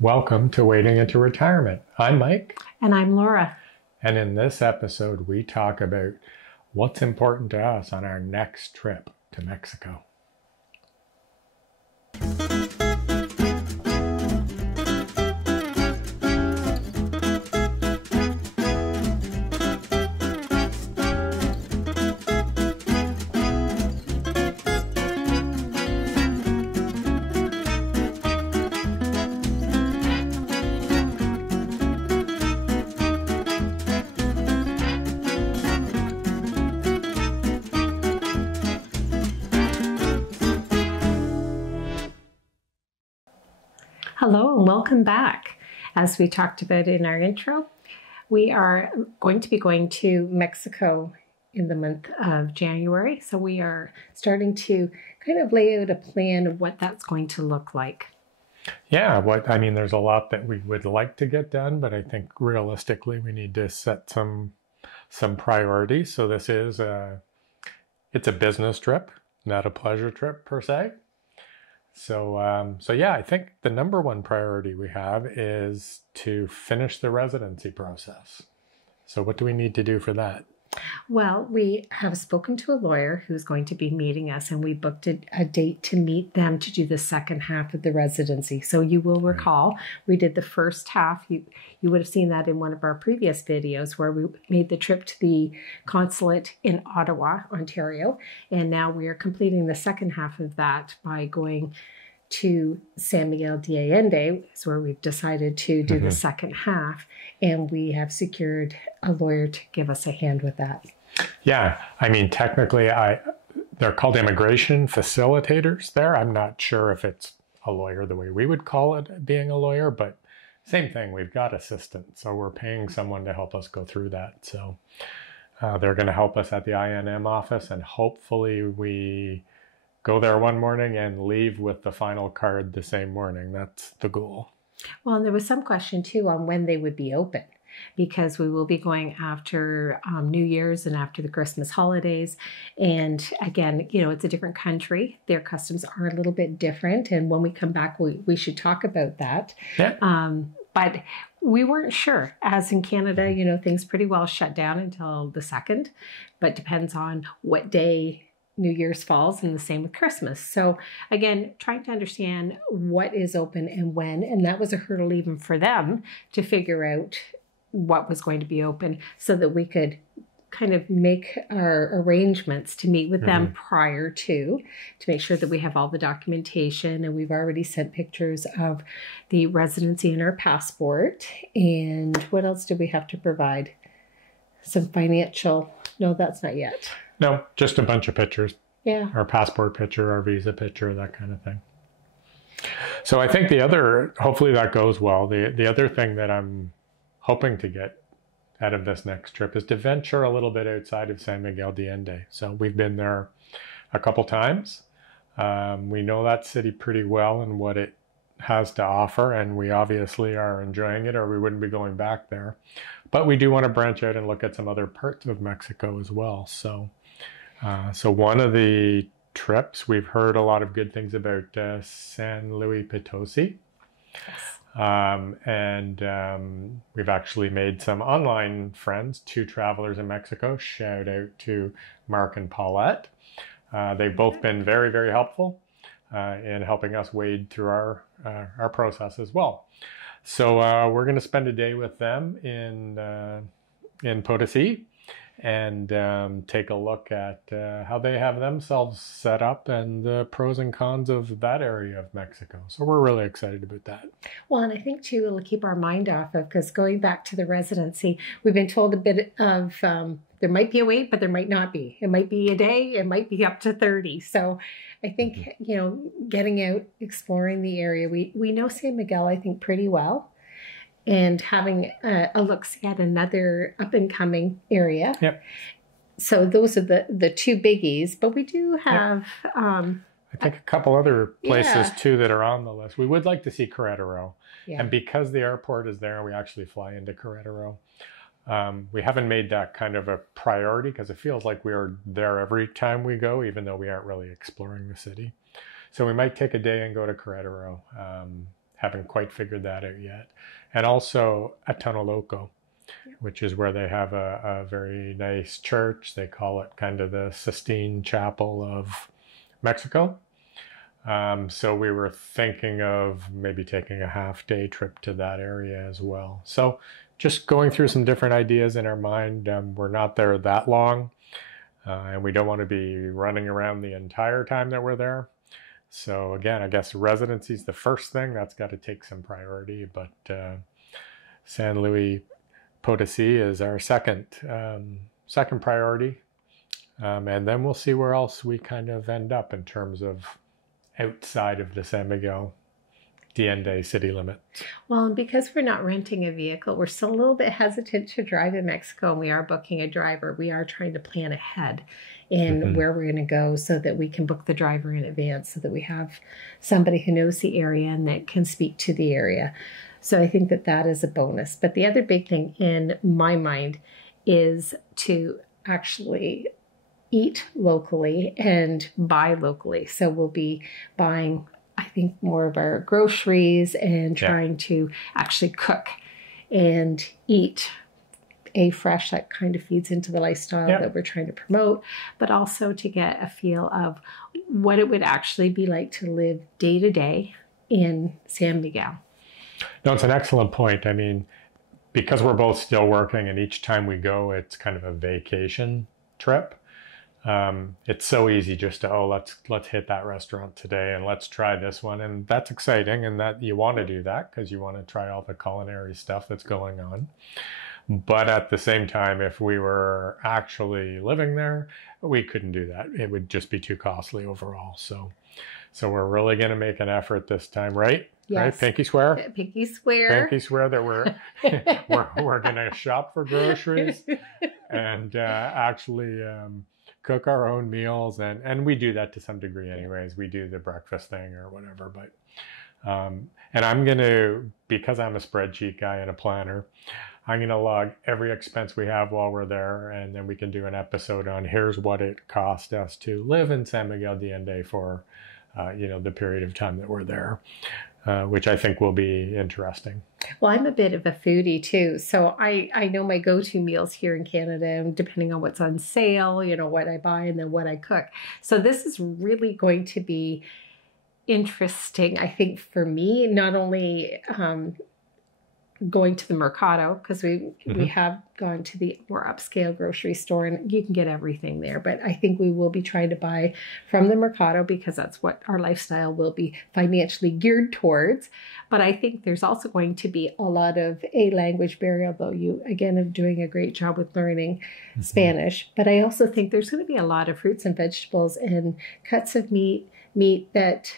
Welcome to Wading into Retirement. I'm Mike. And I'm Laura. And in this episode, we talk about what's important to us on our next trip to Mexico. Hello and welcome back. As we talked about in our intro, we are going to be going to Mexico in the month of January. So we are starting to kind of lay out a plan of what that's going to look like. Yeah, there's a lot that we would like to get done, but I think realistically we need to set some priorities. So this is it's a business trip, not a pleasure trip per se. So yeah, I think the number one priority we have is to finish the residency process. So what do we need to do for that? Well, we have spoken to a lawyer who's going to be meeting us, and we booked a date to meet them to do the second half of the residency. So you will recall we did the first half. You would have seen that in one of our previous videos where we made the trip to the consulate in Ottawa, Ontario. And now we are completing the second half of that by going to San Miguel de Allende, is where we've decided to do the second half, and we have secured a lawyer to give us a hand with that. Yeah, technically they're called immigration facilitators there. I'm not sure if it's a lawyer the way we would call it being a lawyer, but same thing, we've got assistants, so we're paying someone to help us go through that. So they're going to help us at the INM office, and hopefully we go there one morning and leave with the final card the same morning. That's the goal. Well, and there was some question too on when they would be open, because we will be going after New Year's and after the Christmas holidays. And again, it's a different country. Their customs are a little bit different. And when we come back, we should talk about that. Yeah. But we weren't sure. As in Canada, things pretty well shut down until the 2nd, but depends on what day New Year's falls, and the same with Christmas. So again, trying to understand what is open and when, and that was a hurdle even for them to figure out what was going to be open so that we could kind of make our arrangements to meet with them prior to make sure that we have all the documentation, and we've already sent pictures of the residency and our passport. And what else do we have to provide? Some financial, no, that's not yet. No, just a bunch of pictures. Yeah. Our passport picture, our visa picture, that kind of thing. So I think hopefully that goes well. The other thing that I'm hoping to get out of this next trip is to venture a little bit outside of San Miguel de Allende. So we've been there a couple times. We know that city pretty well and what it has to offer, and we obviously are enjoying it, or we wouldn't be going back there. But we do want to branch out and look at some other parts of Mexico as well. So one of the trips, we've heard a lot of good things about San Luis Potosi. Yes. We've actually made some online friends, 2 travelers in Mexico. Shout out to Mark and Paulette. They've both been very, very helpful in helping us wade through our process as well. So we're going to spend a day with them in Potosi and take a look at how they have themselves set up and the pros and cons of that area of Mexico. So we're really excited about that. Well, and I think too, it'll keep our mind off of, because going back to the residency, we've been told a bit of there might be a wait, but there might not be. It might be a day, it might be up to 30. So I think, getting out, exploring the area, we know San Miguel, I think, pretty well. And having a look-see at another up-and-coming area. Yep. So those are the 2 biggies. But we do have... I think a couple other places, too, that are on the list. We would like to see Querétaro. Yeah. And because the airport is there, we actually fly into Querétaro. We haven't made that kind of a priority because it feels like we are there every time we go, even though we aren't really exploring the city. So we might take a day and go to Querétaro haven't quite figured that out yet. And also Atonoloco, which is where they have a very nice church. They call it kind of the Sistine Chapel of Mexico. So we were thinking of maybe taking a half-day trip to that area as well. So just going through some different ideas in our mind. We're not there that long, and we don't want to be running around the entire time that we're there. So again, I guess residency is the first thing. That's got to take some priority, but San Luis Potosi is our second priority. And then we'll see where else we kind of end up in terms of outside of the San Miguel Allende city limit. Well, and because we're not renting a vehicle, we're still a little bit hesitant to drive in Mexico, and we are booking a driver. We are trying to plan ahead in where we're going to go so that we can book the driver in advance, so that we have somebody who knows the area and that can speak to the area. So I think that that is a bonus. But the other big thing in my mind is to actually eat locally and buy locally. So we'll be buying, I think, more of our groceries and trying to actually cook and eat fresh. That kind of feeds into the lifestyle that we're trying to promote, but also to get a feel of what it would actually be like to live day to day in San Miguel. No, it's an excellent point. I mean, because we're both still working and each time we go, it's kind of a vacation trip. It's so easy just to, let's hit that restaurant today and let's try this one. And that's exciting, and that you want to do that because you want to try all the culinary stuff that's going on. But at the same time, if we were actually living there, we couldn't do that. It would just be too costly overall. So we're really going to make an effort this time, right? Yes. Right? Pinky swear? Pinky swear. Pinky swear that we're going to shop for groceries and actually cook our own meals. And we do that to some degree anyways. We do the breakfast thing or whatever. But and I'm going to, because I'm a spreadsheet guy and a planner, I'm going to log every expense we have while we're there, and then we can do an episode on here's what it cost us to live in San Miguel de Allende for, the period of time that we're there, which I think will be interesting. Well, I'm a bit of a foodie too, so I know my go-to meals here in Canada, depending on what's on sale, what I buy and then what I cook. So this is really going to be interesting, I think, for me, not only going to the Mercado, because we have gone to the more upscale grocery store and you can get everything there. But I think we will be trying to buy from the Mercado because that's what our lifestyle will be financially geared towards. But I think there's also going to be a lot of a language barrier, though you, again, are doing a great job with learning Spanish. But I also think there's going to be a lot of fruits and vegetables and cuts of meat that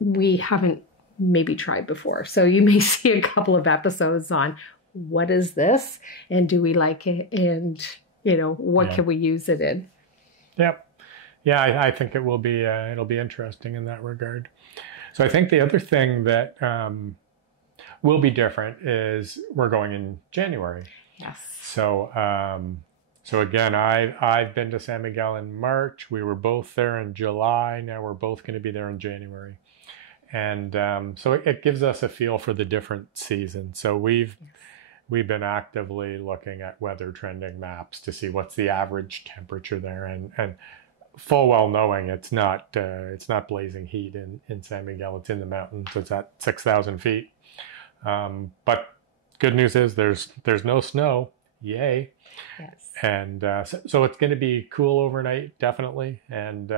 we haven't maybe tried before. So you may see a couple of episodes on what is this and do we like it and what can we use it in. Yep. Yeah, I think it will be it'll be interesting in that regard. So I think the other thing that will be different is we're going in January. Yes. So again, I've been to San Miguel in March. We were both there in July. Now we're both going to be there in January. And so it gives us a feel for the different seasons. So we've been actively looking at weather trending maps to see what's the average temperature there, and full well knowing it's not blazing heat in San Miguel. It's in the mountains. It's at 6,000 feet. But good news is there's no snow. Yay! Yes. And so it's going to be cool overnight, definitely, and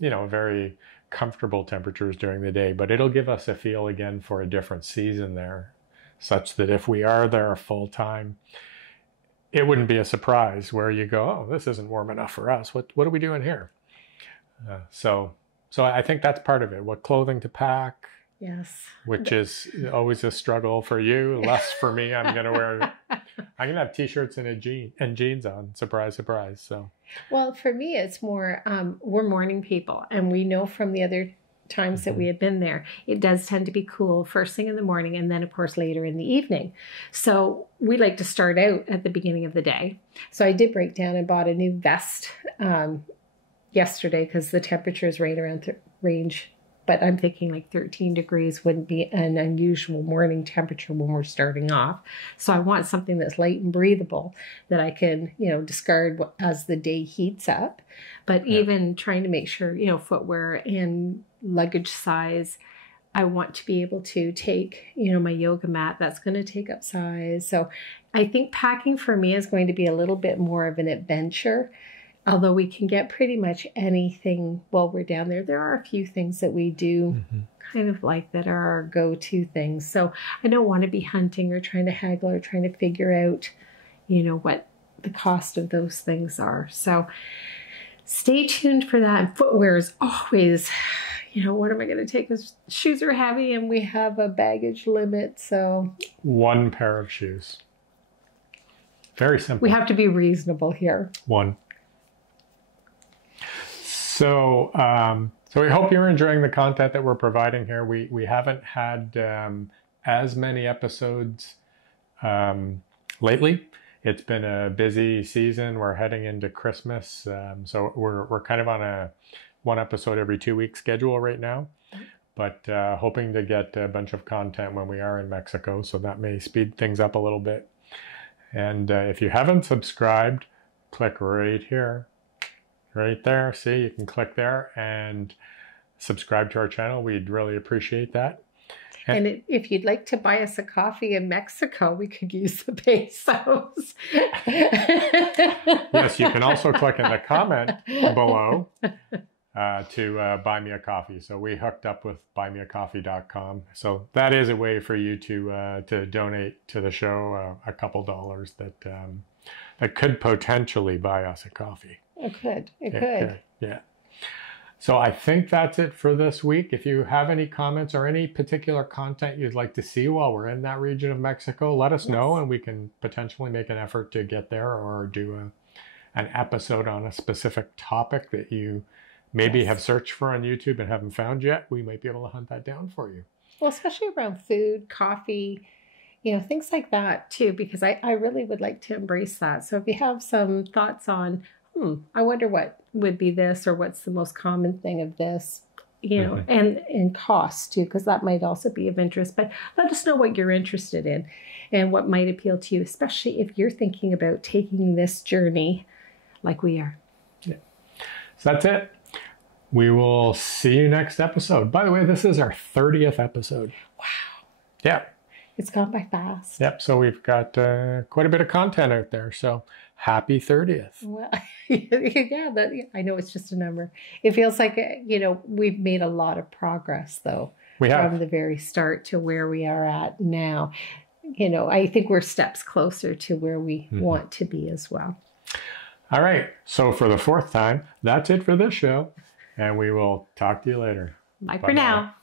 very comfortable temperatures during the day, but it'll give us a feel again for a different season there, such that if we are there full time, it wouldn't be a surprise where you go, oh, this isn't warm enough for us. What are we doing here? So I think that's part of it. What clothing to pack? Yes. Which is always a struggle for you, less for me. I'm gonna have t-shirts and jeans on. Surprise, surprise. So. Well, for me, it's more, we're morning people, and we know from the other times that we have been there, it does tend to be cool first thing in the morning and then, of course, later in the evening. So we like to start out at the beginning of the day. So I did break down and bought a new vest yesterday because the temperature is right around range but I'm thinking like 13 degrees wouldn't be an unusual morning temperature when we're starting off. So I want something that's light and breathable that I can, discard as the day heats up. But even trying to make sure, footwear and luggage size, I want to be able to take, my yoga mat, that's going to take up size. So I think packing for me is going to be a little bit more of an adventure. Although we can get pretty much anything while we're down there, there are a few things that we do kind of like that are our go-to things. So I don't want to be hunting or trying to haggle or trying to figure out, what the cost of those things are. So stay tuned for that. And footwear is always, what am I going to take? Because shoes are heavy and we have a baggage limit. So 1 pair of shoes. Very simple. We have to be reasonable here. 1. So, so we hope you're enjoying the content that we're providing here. We haven't had as many episodes lately. It's been a busy season. We're heading into Christmas, so we're kind of on a 1 episode every 2 week schedule right now. But hoping to get a bunch of content when we are in Mexico, so that may speed things up a little bit. And if you haven't subscribed, click right here. Right there, see, you can click there and subscribe to our channel. We'd really appreciate that. And if you'd like to buy us a coffee in Mexico, we could use the pesos. Yes, you can also click in the comment below to buy me a coffee. So we hooked up with buymeacoffee.com. So that is a way for you to donate to the show a couple dollars that could potentially buy us a coffee. It could. Yeah. So I think that's it for this week. If you have any comments or any particular content you'd like to see while we're in that region of Mexico, let us know and we can potentially make an effort to get there or do an episode on a specific topic that you maybe have searched for on YouTube and haven't found yet. We might be able to hunt that down for you. Well, especially around food, coffee, things like that too, because I really would like to embrace that. So if you have some thoughts on I wonder what would be this or what's the most common thing of this, and cost too, because that might also be of interest. But let us know what you're interested in and what might appeal to you, especially if you're thinking about taking this journey like we are. Yeah. So that's it. We will see you next episode. By the way, this is our 30th episode. Wow. Yeah. It's gone by fast. Yep. So we've got quite a bit of content out there. So happy 30th. Well, yeah, I know it's just a number. It feels like, we've made a lot of progress, though. We have. From the very start to where we are at now. I think we're steps closer to where we want to be as well. All right. So for the 4th time, that's it for this show. And we will talk to you later. Bye for now.